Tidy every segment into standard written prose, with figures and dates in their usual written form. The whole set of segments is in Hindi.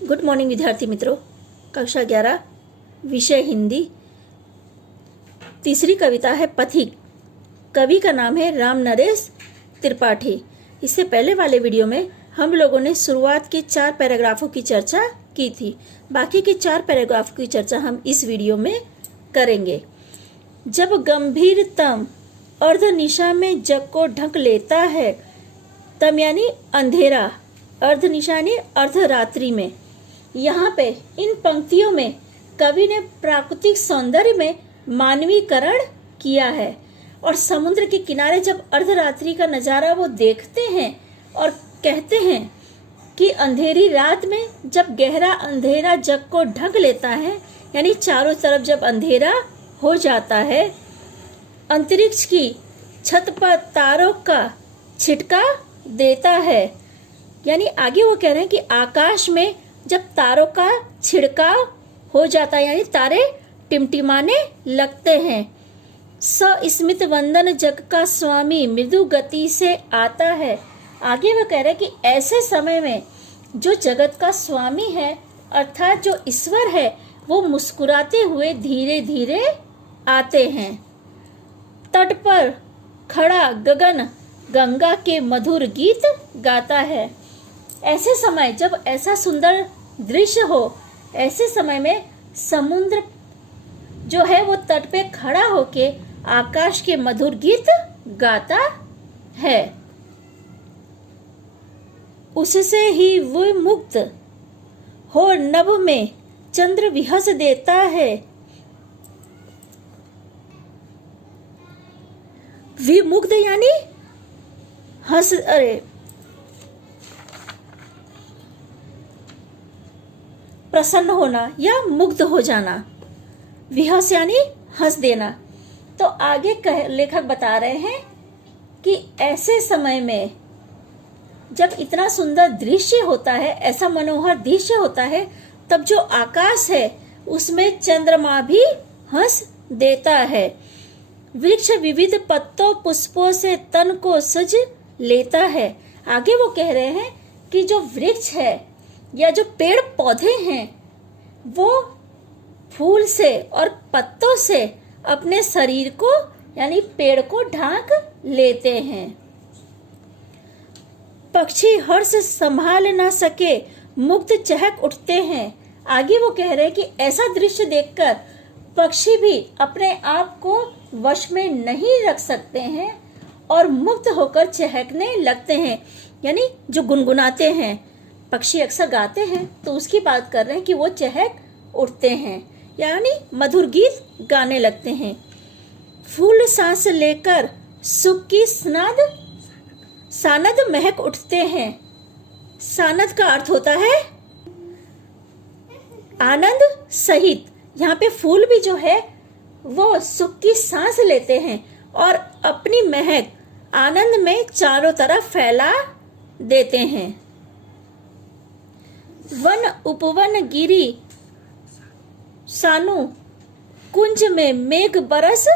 गुड मॉर्निंग विद्यार्थी मित्रों। कक्षा 11 विषय हिंदी। तीसरी कविता है पथिक। कवि का नाम है राम नरेश त्रिपाठी। इससे पहले वाले वीडियो में हम लोगों ने शुरुआत के 4 पैराग्राफों की चर्चा की थी। बाकी के 4 पैराग्राफ की चर्चा हम इस वीडियो में करेंगे। जब गंभीरतम अर्धनिशा में जग को ढक लेता है, तम यानी अंधेरा, अर्धनिशा यानी अर्धरात्रि में। यहाँ पे इन पंक्तियों में कवि ने प्राकृतिक सौंदर्य में मानवीकरण किया है और समुद्र के किनारे जब अर्धरात्रि का नजारा वो देखते हैं और कहते हैं कि अंधेरी रात में जब गहरा अंधेरा जग को ढक लेता है, यानी चारों तरफ जब अंधेरा हो जाता है, अंतरिक्ष की छत पर तारों का छिटका देता है। यानी आगे वो कह रहे हैं कि आकाश में जब तारों का छिड़काव हो जाता है, यानी तारे टिमटिमाने लगते हैं। स्मित वंदन जग का स्वामी मृदु गति से आता है। आगे वो कह रहे हैं कि ऐसे समय में जो जगत का स्वामी है अर्थात जो ईश्वर है, वो मुस्कुराते हुए धीरे धीरे आते हैं। तट पर खड़ा गगन गंगा के मधुर गीत गाता है। ऐसे समय जब ऐसा सुंदर दृश्य हो, ऐसे समय में समुद्र जो है वो तट पे खड़ा होके आकाश के मधुर गीत गाता है। उससे ही वो मुक्त हो नभ में चंद्र विहस देता है। विमुग्ध यानी हंस, प्रसन्न होना या मुग्ध हो जाना। विहस यानी हंस देना। तो आगे लेखक बता रहे हैं कि ऐसे समय में जब इतना सुंदर दृश्य होता है, ऐसा मनोहर दृश्य होता है, तब जो आकाश है उसमें चंद्रमा भी हंस देता है। वृक्ष विविध पत्तों पुष्पों से तन को सज लेता है। आगे वो कह रहे हैं कि जो वृक्ष है या जो पेड़ पौधे हैं, वो फूल से और पत्तों से अपने शरीर को यानी पेड़ को ढांक लेते हैं। पक्षी हर्ष संभाल ना सके मुक्त चहक उठते हैं। आगे वो कह रहे हैं कि ऐसा दृश्य देखकर पक्षी भी अपने आप को वश में नहीं रख सकते हैं और मुक्त होकर चहकने लगते हैं, यानी जो गुनगुनाते हैं। पक्षी अक्सर गाते हैं तो उसकी बात कर रहे हैं कि वो चहक उठते हैं, यानी मधुर गीत गाने लगते हैं। फूल सांस लेकर सुख की सानद महक उठते हैं। सानद का अर्थ होता है आनंद सहित। यहाँ पे फूल भी जो है वो सुख की सांस लेते हैं और अपनी महक आनंद में चारों तरफ फैला देते हैं। वन उपवन गिरी सानु कुंज में मेघ बरस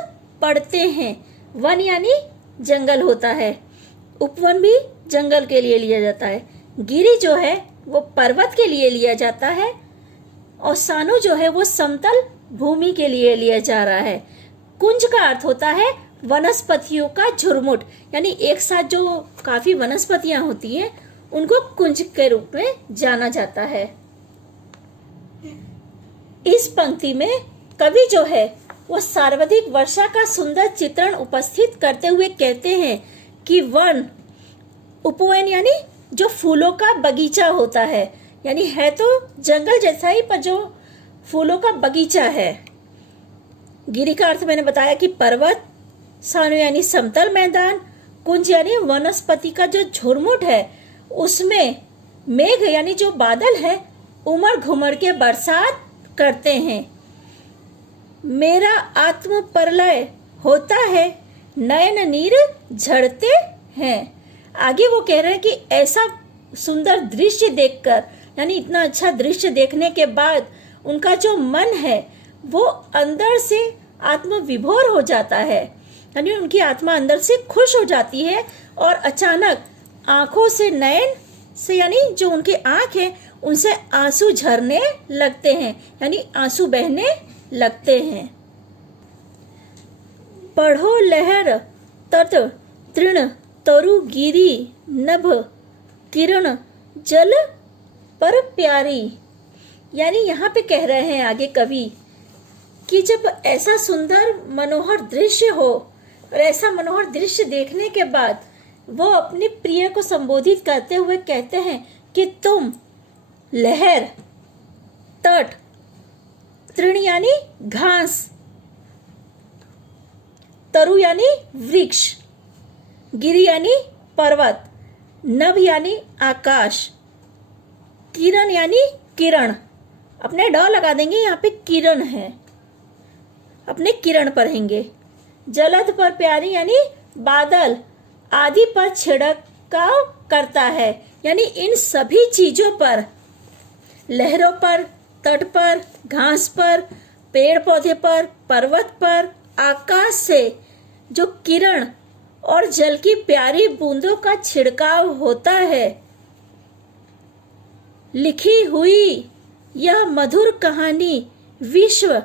पड़ते हैं। वन यानी जंगल होता है, उपवन भी जंगल के लिए लिया जाता है, गिरी जो है वो पर्वत के लिए लिया जाता है और सानु जो है वो समतल भूमि के लिए लिया जा रहा है। कुंज का अर्थ होता है वनस्पतियों का झुरमुट, यानी एक साथ जो काफी वनस्पतियां होती हैं उनको कुंज के रूप में जाना जाता है। इस पंक्ति में कवि जो है वो सर्वाधिक वर्षा का सुंदर चित्रण उपस्थित करते हुए कहते हैं कि वन उपवन यानी जो फूलों का बगीचा होता है, यानी है तो जंगल जैसा ही पर जो फूलों का बगीचा है। गिरी का अर्थ मैंने बताया कि पर्वत, सानु यानी समतल मैदान, कुंज यानी वनस्पति का जो झुरमुट है, उसमें मेघ यानी जो बादल है उमड़ घुमड़ के बरसात करते हैं। मेरा आत्म प्रलय होता है नयन नीर झड़ते हैं। आगे वो कह रहे हैं कि ऐसा सुंदर दृश्य देखकर, यानी इतना अच्छा दृश्य देखने के बाद उनका जो मन है वो अंदर से आत्म विभोर हो जाता है, यानी उनकी आत्मा अंदर से खुश हो जाती है और अचानक आंखों से नयन से, यानी जो उनकी आंख है उनसे आंसू झरने लगते हैं, यानी आंसू बहने लगते हैं। पढ़ो लहर तट तृण तरु गिरी नभ किरण जल पर प्यारी, यानी यहाँ पे कह रहे हैं आगे कवि कि जब ऐसा सुंदर मनोहर दृश्य हो और ऐसा मनोहर दृश्य देखने के बाद वो अपने प्रिय को संबोधित करते हुए कहते हैं कि तुम लहर, तट, तृण यानी घास, तरु यानी वृक्ष, गिरी यानी पर्वत, नभ यानी आकाश, किरण यानी किरण, अपने ड लगा देंगे, यहाँ पे किरण है, अपने किरण पढ़ेंगे। जलद पर प्यारी यानी बादल आदि पर छिड़काव करता है, यानी इन सभी चीजों पर, लहरों पर, तट पर, घास पर, पेड़ पौधे पर, पर्वत पर, आकाश से जो किरण और जल की प्यारी बूंदों का छिड़काव होता है। लिखी हुई यह मधुर कहानी विश्व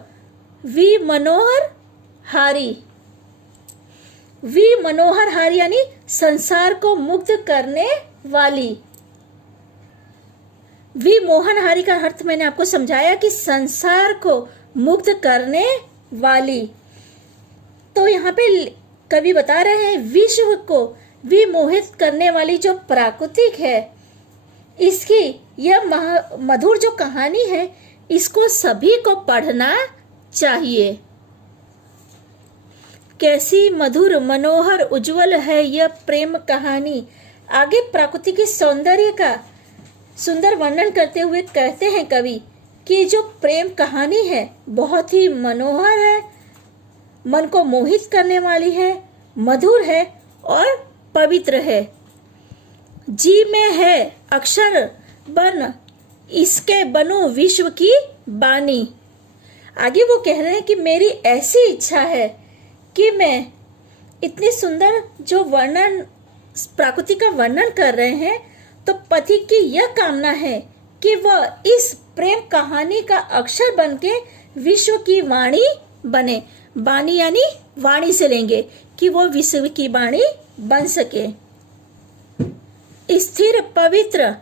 वि मनोहर हारी, वि मनोहर हारी यानी संसार को मुग्ध करने वाली। वि मोहनहारी का अर्थ मैंने आपको समझाया कि संसार को मुग्ध करने वाली। तो यहाँ पे कवि बता रहे हैं विश्व को विमोहित करने वाली जो प्राकृतिक है, इसकी यह मधुर जो कहानी है, इसको सभी को पढ़ना चाहिए। कैसी मधुर मनोहर उज्जवल है यह प्रेम कहानी। आगे प्रकृति के सौंदर्य का सुंदर वर्णन करते हुए कहते हैं कवि कि जो प्रेम कहानी है बहुत ही मनोहर है, मन को मोहित करने वाली है, मधुर है और पवित्र है। जी में है अक्षर बन इसके बनो विश्व की बानी। आगे वो कह रहे हैं कि मेरी ऐसी इच्छा है कि मैं इतनी सुंदर जो वर्णन प्रकृति का वर्णन कर रहे हैं, तो पति की यह कामना है कि वह इस प्रेम कहानी का अक्षर बनके विश्व की वाणी बने। वाणी यानी वाणी से लेंगे कि वो विश्व की वाणी बन सके। स्थिर पवित्र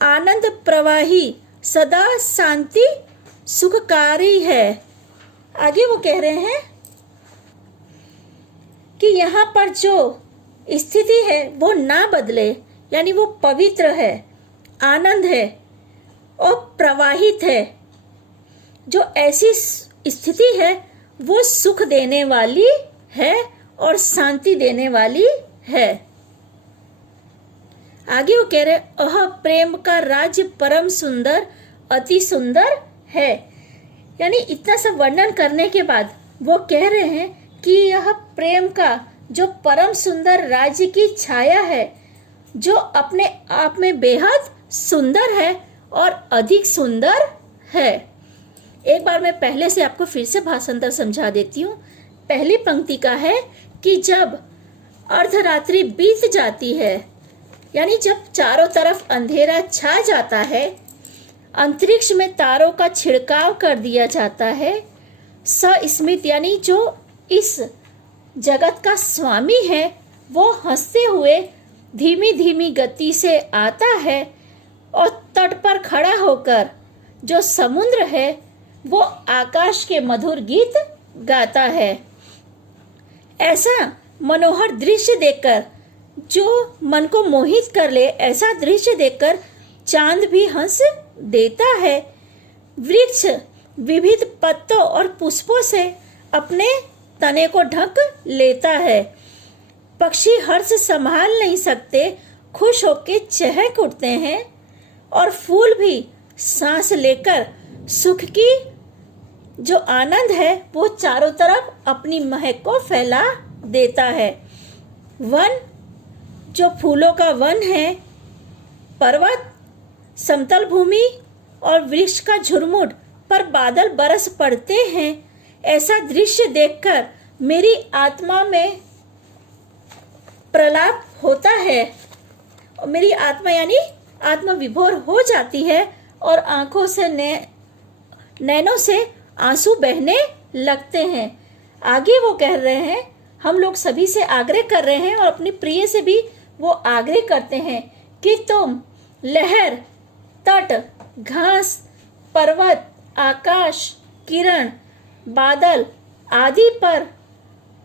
आनंद प्रवाही सदा शांति सुखकारी है। आगे वो कह रहे हैं कि यहाँ पर जो स्थिति है वो ना बदले, यानी वो पवित्र है, आनंद है और प्रवाहित है। जो ऐसी स्थिति है वो सुख देने वाली है और शांति देने वाली है। आगे वो कह रहे अह प्रेम का राज्य परम सुंदर अति सुंदर है। यानी इतना सब वर्णन करने के बाद वो कह रहे हैं कि यह प्रेम का जो परम सुंदर राज्य की छाया है, जो अपने आप में बेहद सुंदर है और अधिक सुंदर है। एक बार मैं पहले से आपको फिर से भाषांतर समझा देती हूँ। पहली पंक्ति का है कि जब अर्धरात्रि बीत जाती है, यानी जब चारों तरफ अंधेरा छा जाता है, अंतरिक्ष में तारों का छिड़काव कर दिया जाता है, सस्मित यानी जो इस जगत का स्वामी है वो हंसते हुए धीमी धीमी गति से आता है और तट पर खड़ा होकर जो समुद्र है वो आकाश के मधुर गीत गाता है। ऐसा मनोहर दृश्य देखकर जो मन को मोहित कर ले, ऐसा दृश्य देखकर चांद भी हंस देता है। वृक्ष विविध पत्तों और पुष्पों से अपने तने को ढक लेता है। पक्षी हर्ष संभाल नहीं सकते, खुश होकर चहक उठते हैं और फूल भी सांस लेकर सुख की जो आनंद है वो चारों तरफ अपनी महक को फैला देता है। वन जो फूलों का वन है, पर्वत, समतल भूमि और वृक्ष का झुरमुट पर बादल बरस पड़ते हैं। ऐसा दृश्य देखकर मेरी आत्मा में प्रलाप होता है। मेरी आत्मा यानी आत्मविभोर हो जाती है और आंखों से नैनों से आंसू बहने लगते हैं। आगे वो कह रहे हैं, हम लोग सभी से आग्रह कर रहे हैं और अपनी प्रिय से भी वो आग्रह करते हैं कि तुम लहर, तट, घास, पर्वत, आकाश, किरण, बादल आदि पर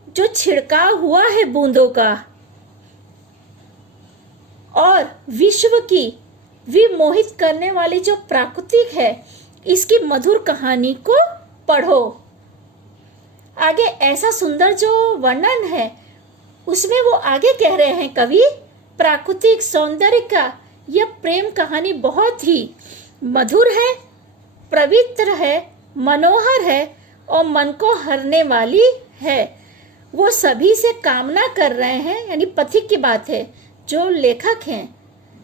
जो छिड़काव हुआ है बूंदों का और विश्व की विमोहित करने वाली जो प्राकृतिक है, इसकी मधुर कहानी को पढ़ो। आगे ऐसा सुंदर जो वर्णन है उसमें वो आगे कह रहे हैं कवि, प्राकृतिक सौंदर्य का यह प्रेम कहानी बहुत ही मधुर है, पवित्र है, मनोहर है और मन को हरने वाली है। वो सभी से कामना कर रहे हैं, यानी पथिक की बात है, जो लेखक हैं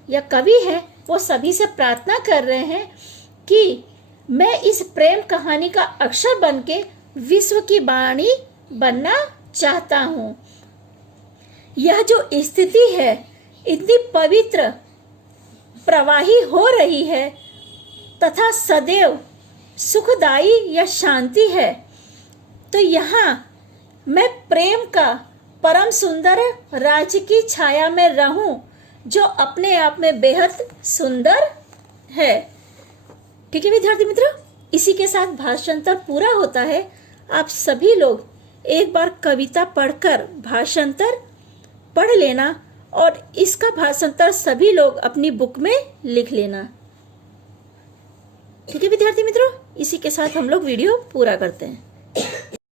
या कवि हैं, वो सभी से प्रार्थना कर रहे हैं कि मैं इस प्रेम कहानी का अक्षर बनके विश्व की वाणी बनना चाहता हूँ। यह जो स्थिति है इतनी पवित्र प्रवाही हो रही है तथा सदैव सुखदायी या शांति है, तो यहाँ मैं प्रेम का परम सुंदर राज्य की छाया में रहूं जो अपने आप में बेहद सुंदर है। ठीक है विद्यार्थी मित्रों, इसी के साथ भाषांतर पूरा होता है। आप सभी लोग एक बार कविता पढ़कर भाषांतर पढ़ लेना और इसका भाषांतर सभी लोग अपनी बुक में लिख लेना। ठीक है विद्यार्थी मित्रों, इसी के साथ हम लोग वीडियो पूरा करते हैं।